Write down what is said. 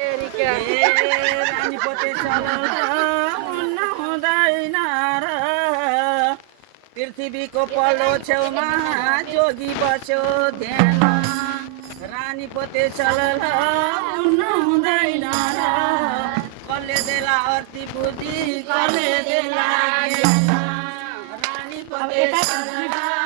रानी पोते चलाउँदा हुँदैन र पृथ्वीको पल्लो छेउमा जोगी बस्यो ध्यान रानी पोते चलाउँदा हुँदैन र कसले देला अर्ती बुद्धि कसले देला रानी पोते